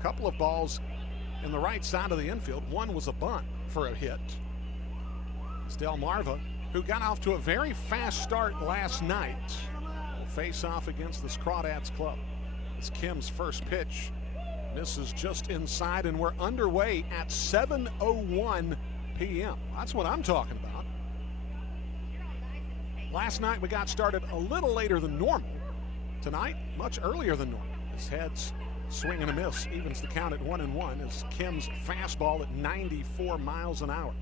A couple of balls in the right side of the infield. One was a bunt for a hit. It's Delmarva, who got off to a very fast start last night, will face off against this Crawdads club. It's Kim's first pitch. Misses just inside, and we're underway at 7:01 p.m. That's what I'm talking about. Last night we got started a little later than normal. Tonight, much earlier than normal. His head's swing and a miss evens the count at 1-1 as Kim's fastball at 94 miles an hour.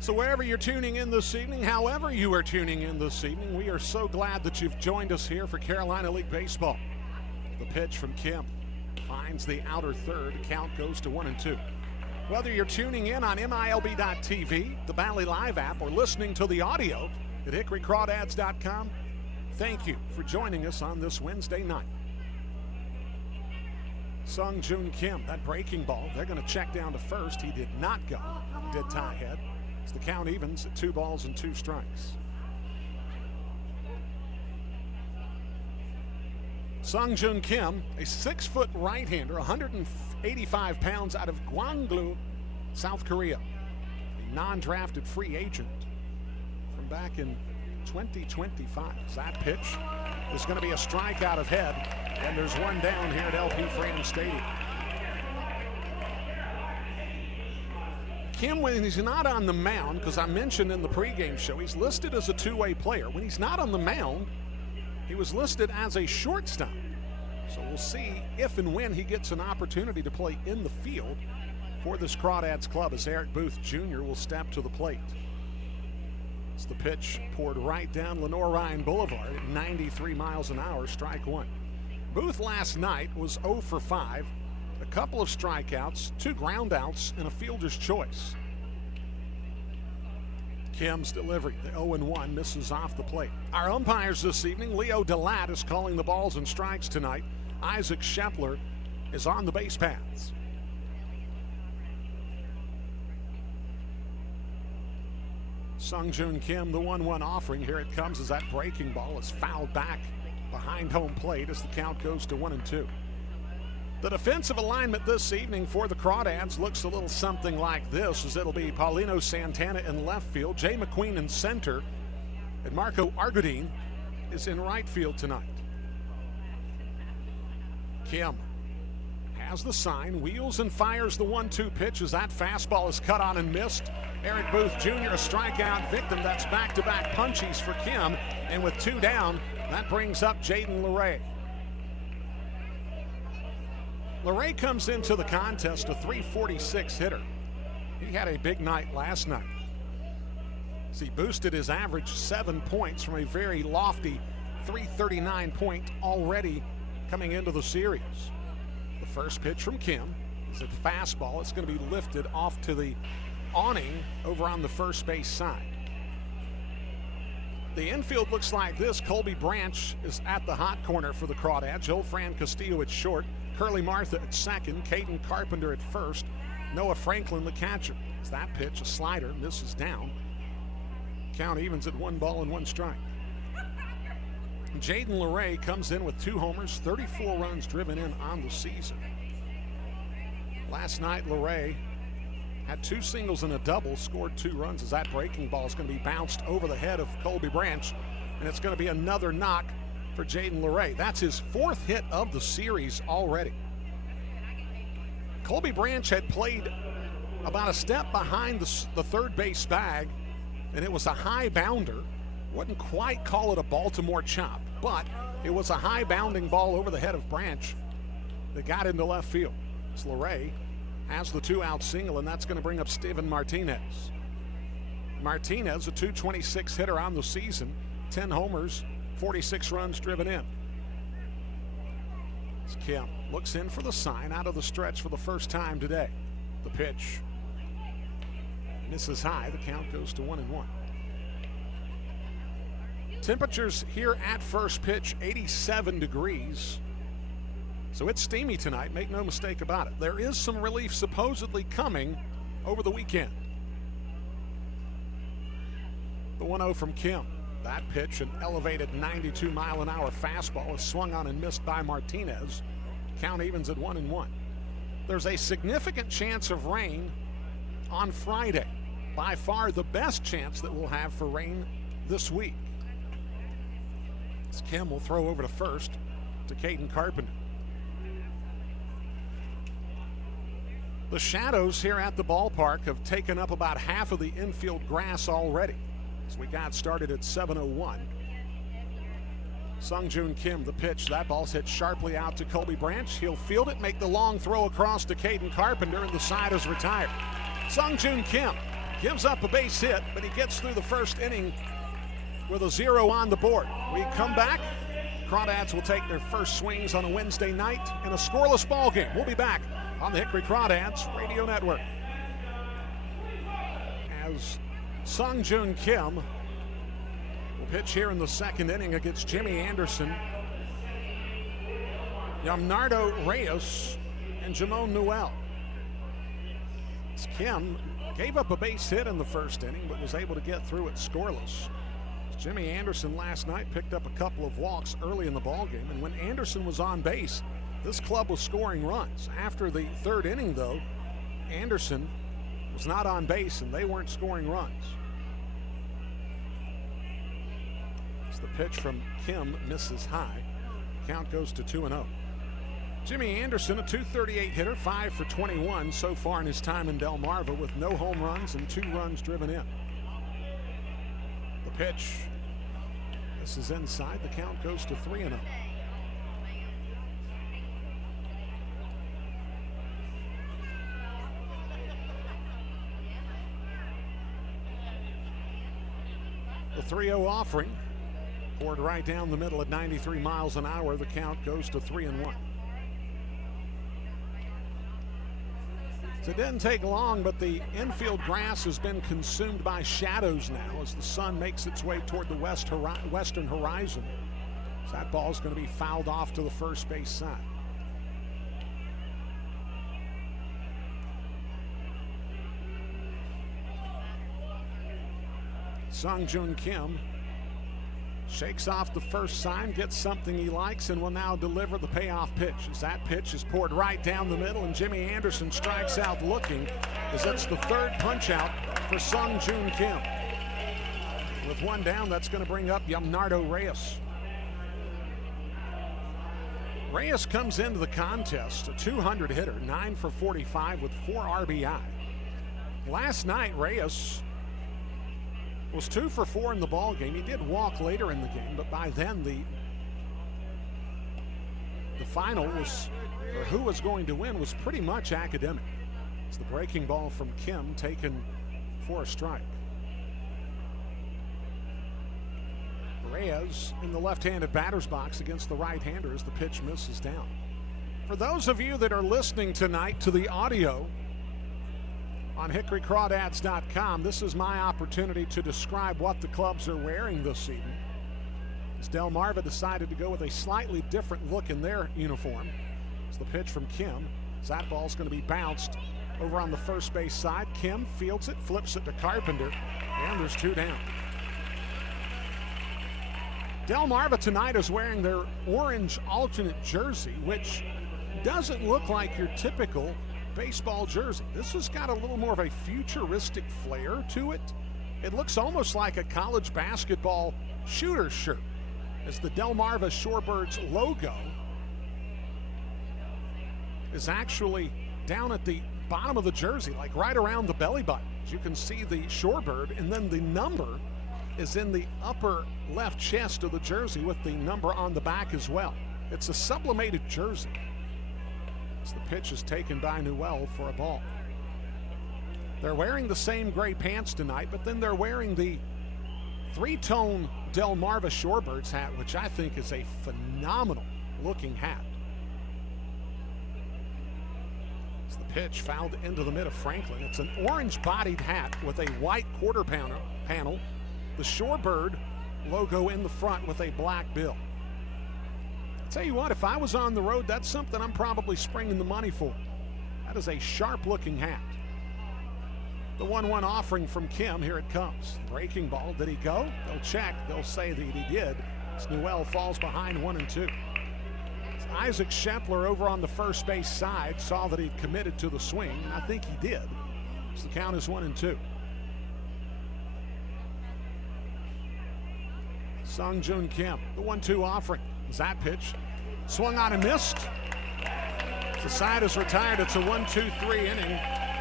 So wherever you're tuning in this evening, however you are tuning in this evening, we are so glad that you've joined us here for Carolina League Baseball. The pitch from Kim finds the outer third. Count goes to 1-2. Whether you're tuning in on MILB.TV, the Bally Live app, or listening to the audio at HickoryCrawdads.com, thank you for joining us on this Wednesday night. Sung Joon Kim, that breaking ball, they're going to check down to first. He did not go. Did tie head. As the count evens at 2 balls and 2 strikes. Sung Joon Kim, a 6-foot right-hander, 185 pounds, out of Gwangju, South Korea. A non-drafted free agent from back in 2025. That pitch is going to be a strikeout of head, and there's one down here at LP Fran Stadium. Kim, when he's not on the mound, because I mentioned in the pregame show, he's listed as a two-way player. When he's not on the mound, he was listed as a shortstop. So we'll see if and when he gets an opportunity to play in the field for this Crawdads club as Eric Booth Jr. will step to the plate. As the pitch poured right down Lenore Ryan Boulevard at 93 miles an hour, strike one. Booth last night was 0 for 5, a couple of strikeouts, 2 groundouts, and a fielder's choice. Kim's delivery, the 0-1, misses off the plate. Our umpires this evening, Leo DeLatte is calling the balls and strikes tonight. Isaac Schepler is on the base paths. Sung Joon Kim, the 1-1 offering. Here it comes as that breaking ball is fouled back behind home plate as the count goes to 1-2. The defensive alignment this evening for the Crawdads looks a little something like this, as it'll be Paulino Santana in left field, Jay McQueen in center, and Marco Argudin is in right field tonight. Kim has the sign, wheels and fires the 1-2 pitch as that fastball is cut on and missed. Eric Booth Jr., a strikeout victim. That's back-to-back punchies for Kim, and with 2 down, that brings up Jaden LeRae. LeRae comes into the contest a .346 hitter. He had a big night last night. As he boosted his average 7 points from a very lofty .339 point already coming into the series. The first pitch from Kim is a fastball. It's going to be lifted off to the awning over on the first base side. The infield looks like this. Colby Branch is at the hot corner for the Crawdads. Joe Fran Castillo at short. Curly Martha at second, Caden Carpenter at first, Noah Franklin the catcher. As that pitch, a slider, misses down. Count evens at 1 ball and 1 strike. Jaden LeRae comes in with 2 homers, 34 runs driven in on the season. Last night, LeRae had 2 singles and a double, scored 2 runs as that breaking ball is going to be bounced over the head of Colby Branch, and it's going to be another knock for Jaden LeRae. That's his 4th hit of the series already. Colby Branch had played about a step behind the third base bag, and it was a high bounder. Wouldn't quite call it a Baltimore chop, but it was a high bounding ball over the head of Branch that got into left field. As LeRae has the 2-out single, and that's going to bring up Steven Martinez. Martinez, a .226 hitter on the season, 10 homers, 46 runs driven in. As Kim looks in for the sign out of the stretch for the first time today. The pitch misses high. The count goes to 1-1. Temperatures here at first pitch, 87 degrees. So it's steamy tonight, make no mistake about it. There is some relief supposedly coming over the weekend. The 1-0 from Kim. That pitch, an elevated 92-mile-an-hour fastball, is swung on and missed by Martinez. Count evens at 1-1. There's a significant chance of rain on Friday. By far the best chance that we'll have for rain this week. As Kim will throw over to first to Caden Carpenter. The shadows here at the ballpark have taken up about half of the infield grass already. As we got started at 7:01. Sungjoon Kim, the pitch. That ball's hit sharply out to Colby Branch. He'll field it, make the long throw across to Caden Carpenter, and the side is retired. Sungjoon Kim gives up a base hit, but he gets through the first inning with a 0 on the board. We come back. Crawdads will take their first swings on a Wednesday night in a scoreless ball game. We'll be back on the Hickory Crawdads Radio Network. As Sungjoon Kim will pitch here in the second inning against Jimmy Anderson, Yamnardo Reyes, and Jamon Newell. As Kim gave up a base hit in the first inning, but was able to get through it scoreless. Jimmy Anderson last night picked up a couple of walks early in the ballgame, and when Anderson was on base, this club was scoring runs. After the third inning, though, Anderson was not on base, and they weren't scoring runs. As the pitch from Kim misses high, count goes to 2-0. Jimmy Anderson, a .238 hitter, 5 for 21 so far in his time in Delmarva, with no home runs and 2 runs driven in. The pitch, this is inside. The count goes to 3-0. The 3-0 offering poured right down the middle at 93 miles an hour. The count goes to 3-1. So it didn't take long, but the infield grass has been consumed by shadows now as the sun makes its way toward the western horizon. So that ball's going to be fouled off to the first base side. Sungjoon Kim shakes off the first sign, gets something he likes, and will now deliver the payoff pitch. As that pitch is poured right down the middle, and Jimmy Anderson strikes out looking, as that's the third punch out for Sungjoon Kim. With one down, that's going to bring up Yamnardo Reyes. Reyes comes into the contest a 200 hitter, 9 for 45 with 4 RBI. Last night, Reyes was 2 for 4 in the ball game. He did walk later in the game, but by then the final was, or who was going to win, was pretty much academic. It's the breaking ball from Kim taken for a strike. Reyes in the left-handed batter's box against the right-hander as the pitch misses down. For those of you that are listening tonight to the audio on HickoryCrawdads.com, this is my opportunity to describe what the clubs are wearing this evening. As Delmarva decided to go with a slightly different look in their uniform. It's the pitch from Kim. That ball's going to be bounced over on the first base side. Kim fields it, flips it to Carpenter, and there's 2 down. Delmarva tonight is wearing their orange alternate jersey, which doesn't look like your typical baseball jersey. This has got a little more of a futuristic flair to it. It looks almost like a college basketball shooter's shirt, as the Delmarva Shorebirds logo is actually down at the bottom of the jersey, like right around the belly button. As you can see the Shorebird, and then the number is in the upper left chest of the jersey with the number on the back as well. It's a sublimated jersey. As the pitch is taken by Newell for a ball. They're wearing the same gray pants tonight, but then they're wearing the 3-tone Delmarva Shorebirds hat, which I think is a phenomenal looking hat. As the pitch fouled into the mid of Franklin. It's an orange bodied hat with a white quarter panel. The Shorebird logo in the front with a black bill. Tell you what, if I was on the road, that's something I'm probably springing the money for. That is a sharp-looking hat. The 1-1 offering from Kim, here it comes. Breaking ball, did he go? They'll check, they'll say that he did. As Newell falls behind 1-2. Isaac Scheffler over on the first base side saw that he'd committed to the swing, and I think he did. So the count is 1-2. Sung-Joon Kim, the 1-2 offering. That pitch swung on and missed. The side is retired. It's a 1-2-3 inning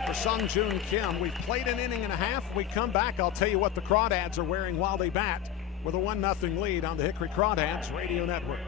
for Sung-Joon Kim. We've played an inning and a half. When we come back, I'll tell you what the Crawdads are wearing while they bat with a 1-0 lead on the Hickory Crawdads Radio Network.